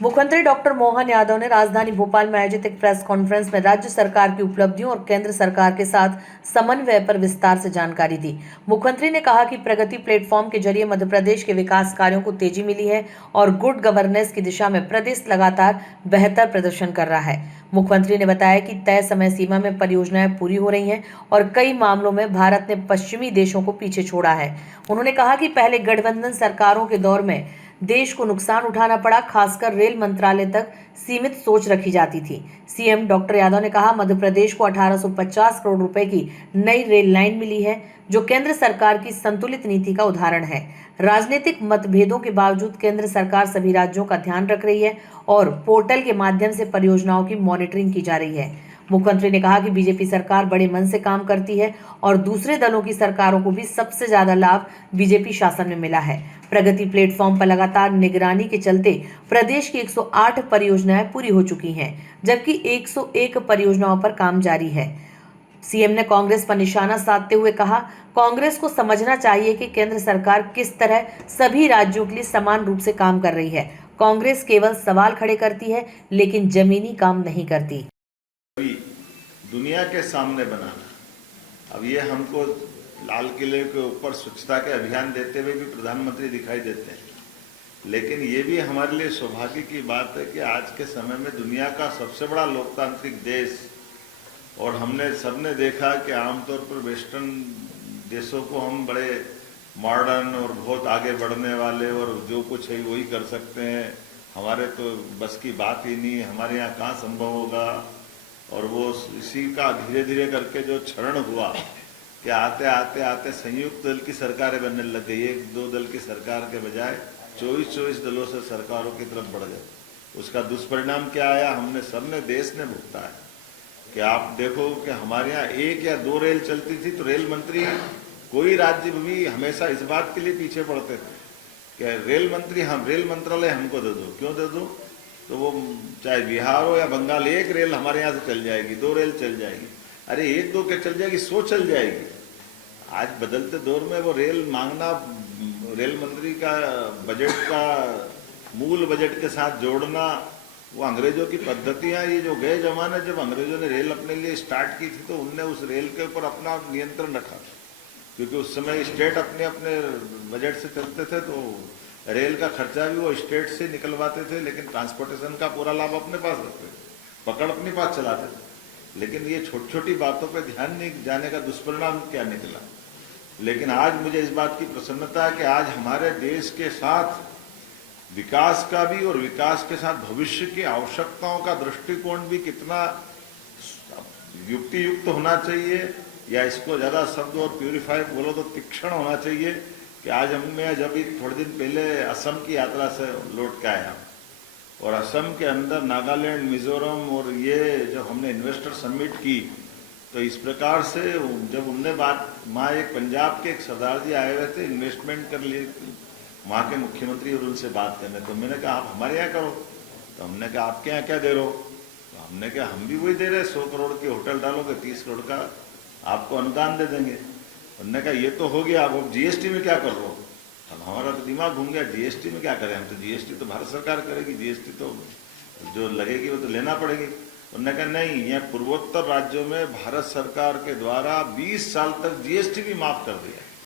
मुख्यमंत्री डॉक्टर मोहन यादव ने राजधानी भोपाल में आयोजित एक प्रेस कॉन्फ्रेंस में राज्य सरकार की उपलब्धियों और केंद्र सरकार के साथ समन्वय पर विस्तार से जानकारी दी। मुख्यमंत्री ने कहा कि प्रगति प्लेटफॉर्म के जरिए मध्य प्रदेश के विकास कार्यों को तेजी मिली है और गुड गवर्नेंस की दिशा में प्रदेश लगातार बेहतर प्रदर्शन कर रहा है। मुख्यमंत्री ने बताया कि तय समय सीमा में परियोजनाएं पूरी हो रही हैं और कई मामलों में भारत ने पश्चिमी देशों को पीछे छोड़ा है। उन्होंने कहा कि पहले गठबंधन सरकारों के दौर में देश को नुकसान उठाना पड़ा, खासकर रेल मंत्रालय तक सीमित सोच रखी जाती थी। सीएम डॉक्टर यादव ने कहा, मध्य प्रदेश को 1850 करोड़ रुपए की नई रेल लाइन मिली है, जो केंद्र सरकार की संतुलित नीति का उदाहरण है। राजनीतिक मतभेदों के बावजूद केंद्र सरकार सभी राज्यों का ध्यान रख रही है और पोर्टल के माध्यम से परियोजनाओं की मॉनिटरिंग की जा रही है। मुख्यमंत्री ने कहा कि बीजेपी सरकार बड़े मन से काम करती है और दूसरे दलों की सरकारों को भी सबसे ज्यादा लाभ बीजेपी शासन में मिला है। प्रगति प्लेटफॉर्म पर लगातार निगरानी के चलते प्रदेश की 108 परियोजनाएं पूरी हो चुकी हैं, जबकि 101 परियोजनाओं पर काम जारी है। सीएम ने कांग्रेस पर निशाना साधते हुए कहा, कांग्रेस को समझना चाहिए कि केंद्र सरकार किस तरह सभी राज्यों के लिए समान रूप से काम कर रही है। कांग्रेस केवल सवाल खड़े करती है, लेकिन जमीनी काम नहीं करती। दुनिया के सामने बनाना। अब ये हमको लाल किले के ऊपर स्वच्छता के अभियान देते हुए भी प्रधानमंत्री दिखाई देते हैं, लेकिन ये भी हमारे लिए सौभाग्य की बात है कि आज के समय में दुनिया का सबसे बड़ा लोकतांत्रिक देश, और हमने सबने देखा कि आमतौर पर वेस्टर्न देशों को हम बड़े मॉडर्न और बहुत आगे बढ़ने वाले और जो कुछ है वही कर सकते हैं, हमारे तो बस की बात ही नहीं, हमारे यहाँ कहाँ संभव होगा। और वो इसी का धीरे धीरे करके जो क्षरण हुआ कि आते आते आते संयुक्त दल की सरकारें बनने लग गई, एक दो दल की सरकार के बजाय 24 दलों से सरकारों की तरफ बढ़ गए। उसका दुष्परिणाम क्या आया, हमने सबने देश ने भुगता है कि आप देखो कि हमारे यहाँ एक या दो रेल चलती थी तो रेल मंत्री कोई राज्य भी हमेशा इस बात के लिए पीछे पड़ते थे कि रेल मंत्री हम रेल मंत्रालय हमको दे दो। क्यों दे दो? तो वो चाहे बिहार हो या बंगाल, एक रेल हमारे यहाँ से चल जाएगी, दो रेल चल जाएगी। अरे एक दो के चल जाएगी, 100 चल जाएगी। आज बदलते दौर में वो रेल मांगना, रेल मंत्री का बजट का मूल बजट के साथ जोड़ना, वो अंग्रेजों की पद्धतियां, ये जो गए जमाने जब अंग्रेजों ने रेल अपने लिए स्टार्ट की थी तो उनने उस रेल के ऊपर अपना नियंत्रण रखा, क्योंकि उस समय स्टेट अपने अपने बजट से चलते थे तो रेल का खर्चा भी वो स्टेट से निकलवाते थे, लेकिन ट्रांसपोर्टेशन का पूरा लाभ अपने पास रखते थे, पकड़ अपने पास चलाते थे। लेकिन ये छोटी छोटी बातों पे ध्यान नहीं जाने का दुष्परिणाम क्या निकला। लेकिन आज मुझे इस बात की प्रसन्नता है कि आज हमारे देश के साथ विकास का भी और विकास के साथ भविष्य की आवश्यकताओं का दृष्टिकोण भी कितना युक्ति युक्त होना चाहिए, या इसको ज्यादा शब्द और प्यूरिफाई बोलो तो तीक्ष्ण होना चाहिए कि आज मैं जब थोड़े दिन पहले असम की यात्रा से लौट के आया और असम के अंदर नागालैंड, मिजोरम और ये जब हमने इन्वेस्टर समिट की तो इस प्रकार से जब हमने बात, वहाँ एक पंजाब के एक सरदार जी आए हुए थे इन्वेस्टमेंट कर लिए वहाँ के मुख्यमंत्री और उनसे बात करने, तो मैंने कहा आप हमारे यहाँ करो। तो हमने कहा आपके यहाँ क्या दे रहे हो? तो हमने कहा हम भी वही दे रहे, 100 करोड़ के होटल डालोगे 30 करोड़ का आपको अनुदान दे देंगे। उन्होंने कहा ये तो हो गया, अब जीएसटी में क्या कर रहे हो? अब हमारा तो दिमाग घूम गया, जीएसटी में क्या करें हम, तो जीएसटी तो भारत सरकार करेगी, जीएसटी तो जो लगेगी वो तो लेना पड़ेगी। उन्होंने कहा नहीं, यहाँ पूर्वोत्तर राज्यों में भारत सरकार के द्वारा 20 साल तक जीएसटी भी माफ कर दिया।